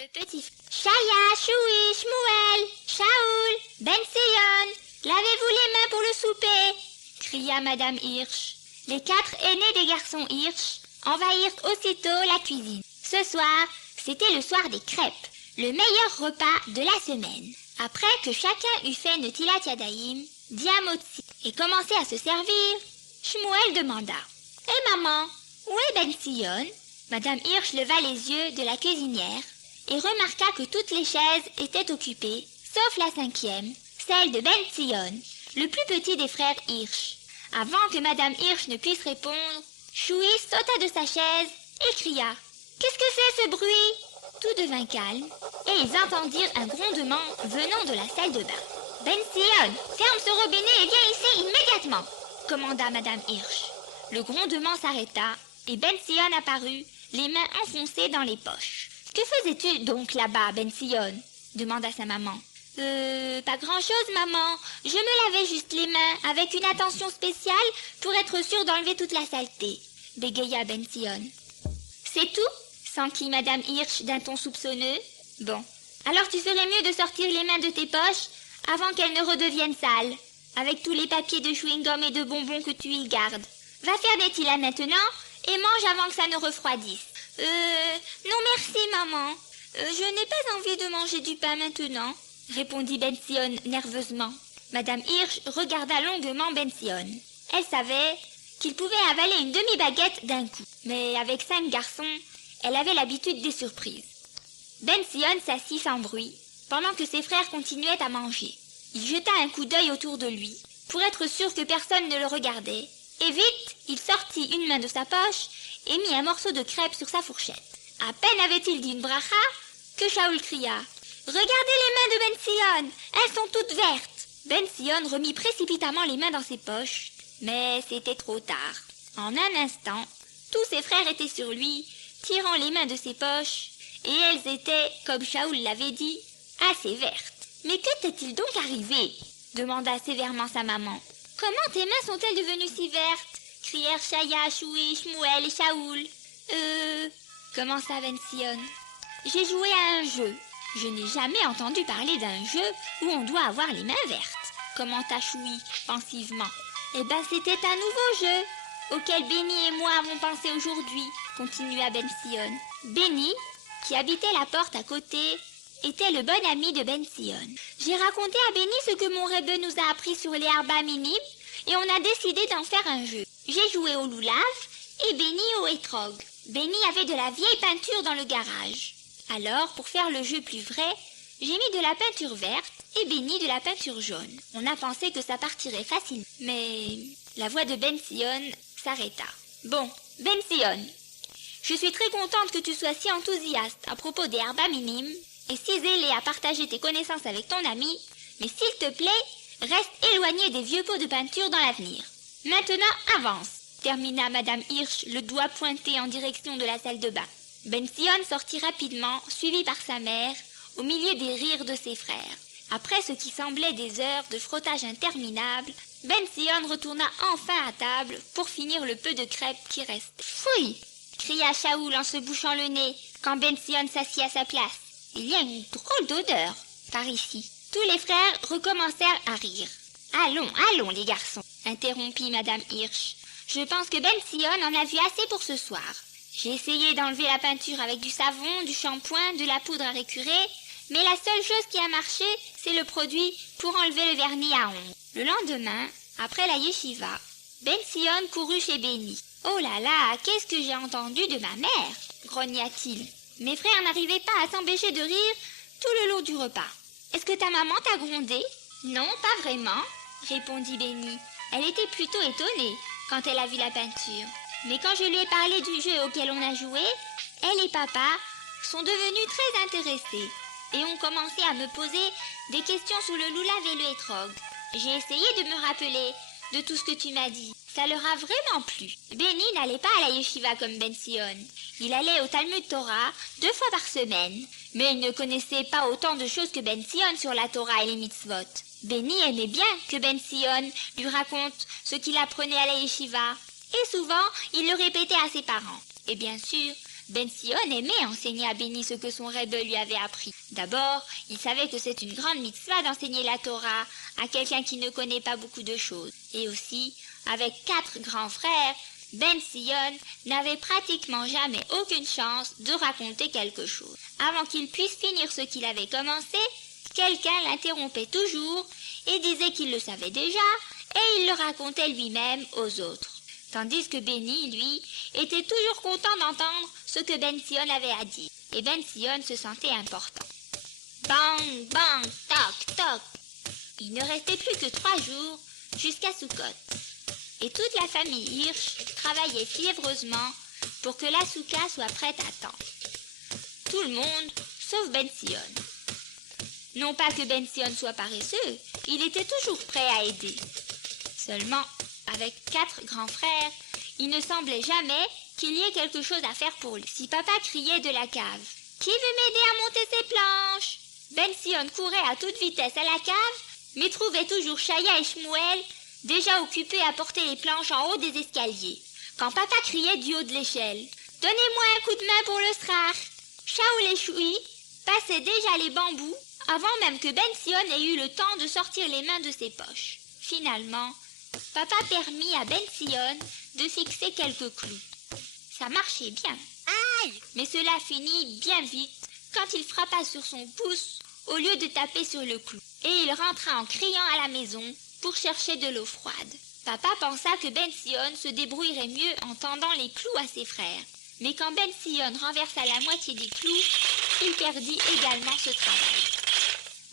Le petit Chaya, Choui, Shmuel, Shaoul, Ben Sion, lavez-vous les mains pour le souper, cria Madame Hirsch. Les 4 aînés des garçons Hirsch envahirent aussitôt la cuisine. Ce soir, c'était le soir des crêpes, le meilleur repas de la semaine. Après que chacun eut fait Netilat Yadayim, Diamotzi, et commencé à se servir, Shmuel demanda « Eh maman, où est Ben Sion ?» Madame Hirsch leva les yeux de la cuisinière et remarqua que toutes les chaises étaient occupées, sauf la 5e, celle de Ben Sion, le plus petit des frères Hirsch. Avant que Madame Hirsch ne puisse répondre, Choui sauta de sa chaise et cria « Qu'est-ce que c'est ce bruit ?» Tout devint calme et ils entendirent un grondement venant de la salle de bain. « Ben Sion, ferme ce robinet et viens ici immédiatement !» commanda Madame Hirsch. Le grondement s'arrêta et Ben Sion apparut, les mains enfoncées dans les poches. « Que faisais-tu donc là-bas, Ben Sion ?» demanda sa maman. « Pas grand-chose, maman. Je me lavais juste les mains avec une attention spéciale pour être sûre d'enlever toute la saleté, » bégaya Ben Sion. « C'est tout ?» s'enquit Madame Hirsch d'un ton soupçonneux. « Bon, alors tu ferais mieux de sortir les mains de tes poches avant qu'elles ne redeviennent sales, avec tous les papiers de chewing-gum et de bonbons que tu y gardes. Va faire des tilas maintenant et mange avant que ça ne refroidisse. » Non merci, maman. Je n'ai pas envie de manger du pain maintenant, répondit Ben Sion nerveusement. Madame Hirsch regarda longuement Ben Sion. Elle savait qu'il pouvait avaler une demi-baguette d'un coup, mais avec 5 garçons, elle avait l'habitude des surprises. Ben Sion s'assit sans bruit, pendant que ses frères continuaient à manger. Il jeta un coup d'œil autour de lui, pour être sûr que personne ne le regardait, et vite, il sortit une main de sa poche et mit un morceau de crêpe sur sa fourchette. À peine avait-il dit une bracha que Shaoul cria « Regardez les mains de Ben Sion, elles sont toutes vertes !» Ben Sion remit précipitamment les mains dans ses poches, mais c'était trop tard. En un instant, tous ses frères étaient sur lui, tirant les mains de ses poches, et elles étaient, comme Shaoul l'avait dit, assez vertes. « Mais que t'est-il donc arrivé ?» demanda sévèrement sa maman. « Comment tes mains sont-elles devenues si vertes ?» crièrent Chaya, Choui, Shmuel et Shaoul. Commença Ben Sion. J'ai joué à un jeu. Je n'ai jamais entendu parler d'un jeu où on doit avoir les mains vertes, commenta Choui pensivement. Eh ben c'était un nouveau jeu auquel Benny et moi avons pensé aujourd'hui, continua Ben Sion. Benny, qui habitait la porte à côté, était le bon ami de Ben Sion. J'ai raconté à Benny ce que mon Rebbe nous a appris sur les Arba Minim et on a décidé d'en faire un jeu. J'ai joué au loulav et Benny au hétrog. Benny avait de la vieille peinture dans le garage. Alors, pour faire le jeu plus vrai, j'ai mis de la peinture verte et Benny de la peinture jaune. On a pensé que ça partirait facilement. Mais la voix de Ben Sion s'arrêta. Bon, Ben Sion, je suis très contente que tu sois si enthousiaste à propos des Arba Minim et si zélé à partager tes connaissances avec ton ami, mais s'il te plaît, reste éloigné des vieux pots de peinture dans l'avenir. Maintenant, avance, termina Madame Hirsch, le doigt pointé en direction de la salle de bain. Ben Sion sortit rapidement, suivi par sa mère, au milieu des rires de ses frères. Après ce qui semblait des heures de frottage interminable, Ben Sion retourna enfin à table pour finir le peu de crêpes qui restait. « Fouille !» cria Shaoul en se bouchant le nez quand Ben Sion s'assit à sa place. « Il y a une drôle d'odeur par ici. » Tous les frères recommencèrent à rire. « Allons, allons les garçons !» interrompit Madame Hirsch. « Je pense que Ben Sion en a vu assez pour ce soir. J'ai essayé d'enlever la peinture avec du savon, du shampoing, de la poudre à récurer, mais la seule chose qui a marché, c'est le produit pour enlever le vernis à ongles. » Le lendemain, après la yeshiva, Ben Sion courut chez Benny. « Oh là là, qu'est-ce que j'ai entendu de ma mère !» grogna-t-il. Mes frères n'arrivaient pas à s'empêcher de rire tout le long du repas. « Est-ce que ta maman t'a grondé ?»« Non, pas vraiment, » répondit Benny. Elle était plutôt étonnée quand elle a vu la peinture. Mais quand je lui ai parlé du jeu auquel on a joué, elle et papa sont devenus très intéressés et ont commencé à me poser des questions sur le loulav et le hétrog. J'ai essayé de me rappeler de tout ce que tu m'as dit. Ça leur a vraiment plu. Benny n'allait pas à la yeshiva comme Ben Sion. Il allait au Talmud Torah 2 fois par semaine, mais il ne connaissait pas autant de choses que Ben Sion sur la Torah et les mitzvot. Benny aimait bien que Ben Sion lui raconte ce qu'il apprenait à la yeshiva, et souvent il le répétait à ses parents. Et bien sûr, Ben Sion aimait enseigner à Béni ce que son Rebbe lui avait appris. D'abord, il savait que c'est une grande mitzvah d'enseigner la Torah à quelqu'un qui ne connaît pas beaucoup de choses. Et aussi, avec 4 grands frères, Ben Sion n'avait pratiquement jamais aucune chance de raconter quelque chose. Avant qu'il puisse finir ce qu'il avait commencé, quelqu'un l'interrompait toujours et disait qu'il le savait déjà, et il le racontait lui-même aux autres. Tandis que Béni, lui, était toujours content d'entendre ce que Ben Sion avait à dire. Et Ben Sion se sentait important. Bang, bang, toc, toc. Il ne restait plus que 3 jours jusqu'à Sukkot. Et toute la famille Hirsch travaillait fiévreusement pour que la souka soit prête à temps. Tout le monde, sauf Ben Sion. Non pas que Ben Sion soit paresseux, il était toujours prêt à aider. Seulement, avec 4 grands frères, il ne semblait jamais qu'il y ait quelque chose à faire pour lui. Si papa criait de la cave « Qui veut m'aider à monter ces planches ?» Ben Sion courait à toute vitesse à la cave, mais trouvait toujours Chaya et Shmuel déjà occupés à porter les planches en haut des escaliers. Quand papa criait du haut de l'échelle « Donnez-moi un coup de main pour le srar !» Shaoul et Choui passaient déjà les bambous avant même que Ben Sion ait eu le temps de sortir les mains de ses poches. Finalement, papa permit à Ben Sion de fixer quelques clous. Ça marchait bien. Aïe! Mais cela finit bien vite quand il frappa sur son pouce au lieu de taper sur le clou. Et il rentra en criant à la maison pour chercher de l'eau froide. Papa pensa que Ben Sion se débrouillerait mieux en tendant les clous à ses frères. Mais quand Ben Sion renversa la moitié des clous, il perdit également ce travail.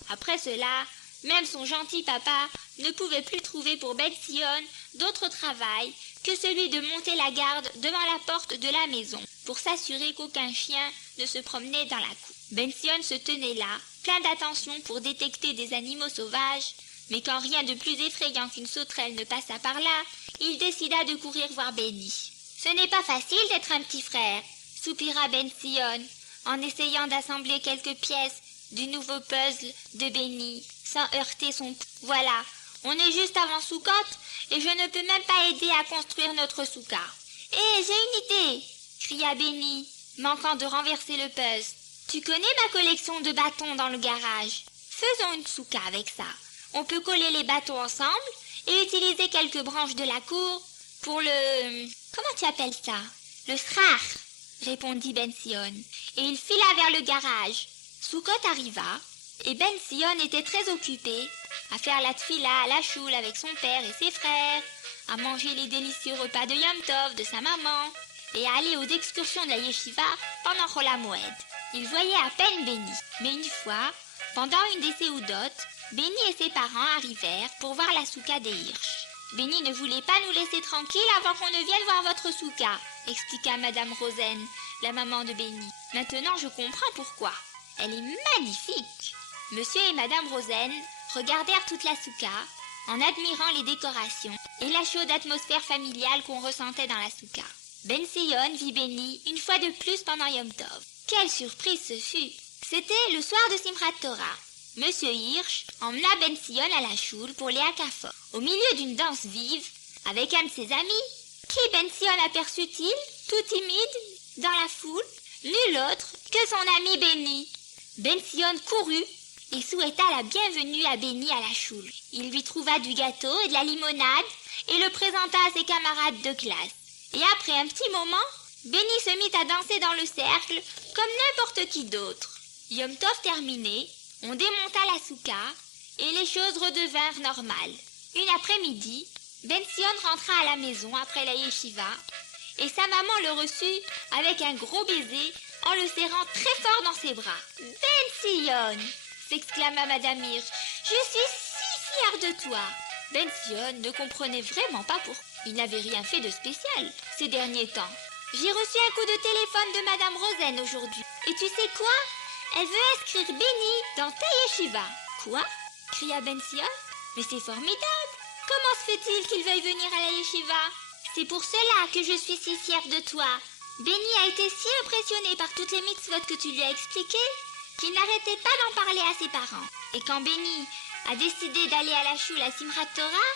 Après cela, même son gentil papa ne pouvait plus trouver pour Ben Sion d'autre travail que celui de monter la garde devant la porte de la maison pour s'assurer qu'aucun chien ne se promenait dans la cour. Ben Sion se tenait là, plein d'attention pour détecter des animaux sauvages, mais quand rien de plus effrayant qu'une sauterelle ne passa par là, il décida de courir voir Béni. « Ce n'est pas facile d'être un petit frère », soupira Ben Sion en essayant d'assembler quelques pièces du nouveau puzzle de Béni sans heurter son... « Voilà, on est juste avant Sukkot et je ne peux même pas aider à construire notre souka. »« Hé, j'ai une idée !» cria Béni, manquant de renverser le puzzle. « Tu connais ma collection de bâtons dans le garage. Faisons une souka avec ça. On peut coller les bâtons ensemble et utiliser quelques branches de la cour pour le... Comment tu appelles ça? Le srar, répondit Ben Sion, et il fila vers le garage. Sukkot arriva, et Ben Sion était très occupé à faire la tfila à la choule avec son père et ses frères, à manger les délicieux repas de Yom Tov de sa maman, et à aller aux excursions de la yeshiva pendant Chol HaMoed. Il voyait à peine Béni, mais une fois, pendant une des séoudotes, Béni et ses parents arrivèrent pour voir la souka des Hirsch. Béni ne voulait pas nous laisser tranquilles avant qu'on ne vienne voir votre souka, expliqua Madame Rosen, la maman de Béni. Maintenant je comprends pourquoi. Elle est magnifique. Monsieur et Madame Rosen regardèrent toute la souka en admirant les décorations et la chaude atmosphère familiale qu'on ressentait dans la souka. Ben Sion vit Béni une fois de plus pendant Yom Tov. Quelle surprise ce fut! C'était le soir de Simchat Torah. Monsieur Hirsch emmena Ben Sion à la choule pour les Hakafot. Au milieu d'une danse vive, avec un de ses amis, qui Ben Sion aperçut-il, tout timide, dans la foule? Nul autre que son ami Béni. Ben Sion courut et souhaita la bienvenue à Béni à la choule. Il lui trouva du gâteau et de la limonade et le présenta à ses camarades de classe. Et après un petit moment, Béni se mit à danser dans le cercle comme n'importe qui d'autre. Yom Tov terminé, on démonta la souka et les choses redevinrent normales. Une après-midi, Ben Sion rentra à la maison après la yeshiva et sa maman le reçut avec un gros baiser en le serrant très fort dans ses bras. « Ben Sion !» s'exclama Madame Hirsch. « Je suis si fière de toi !» Ben Sion ne comprenait vraiment pas pourquoi. Il n'avait rien fait de spécial ces derniers temps. « J'ai reçu un coup de téléphone de Madame Rosen aujourd'hui. Et tu sais quoi? Elle veut inscrire Béni dans ta yeshiva. »« Quoi ?» cria Ben Sion. « Mais c'est formidable! Comment se fait-il qu'il veuille venir à la yeshiva? C'est pour cela que je suis si fière de toi. Béni a été si impressionné par toutes les mitzvot que tu lui as expliquées qu'il n'arrêtait pas d'en parler à ses parents. Et quand Béni a décidé d'aller à la choule à Simchat Torah,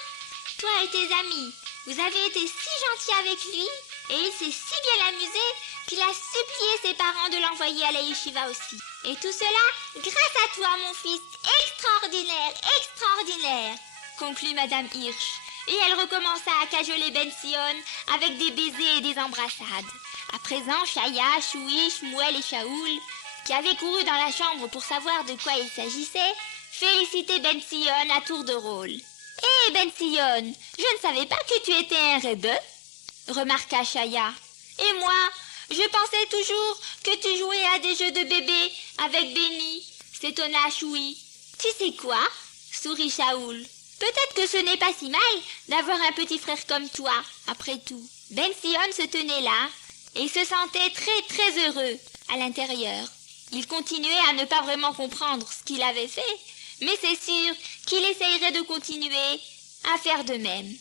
toi et tes amis, vous avez été si gentils avec lui Et il s'est si bien amusé qu'il a supplié ses parents de l'envoyer à la yeshiva aussi. Et tout cela grâce à toi, mon fils. Extraordinaire, extraordinaire, conclut Madame Hirsch. Et elle recommença à cajoler Ben Sion avec des baisers et des embrassades. À présent, Chaya, Choui, Shmuel et Shaoul, qui avaient couru dans la chambre pour savoir de quoi il s'agissait, félicitaient Ben Sion à tour de rôle. « Hé, Ben Sion, je ne savais pas que tu étais un rebeu, » remarqua Chaya. « Et moi, je pensais toujours que tu jouais à des jeux de bébé avec Benny, » s'étonna Choui. « Tu sais quoi ?» sourit Shaoul. « Peut-être que ce n'est pas si mal d'avoir un petit frère comme toi, après tout. » Ben Sion se tenait là et se sentait très très heureux à l'intérieur. Il continuait à ne pas vraiment comprendre ce qu'il avait fait, mais c'est sûr qu'il essayerait de continuer à faire de même.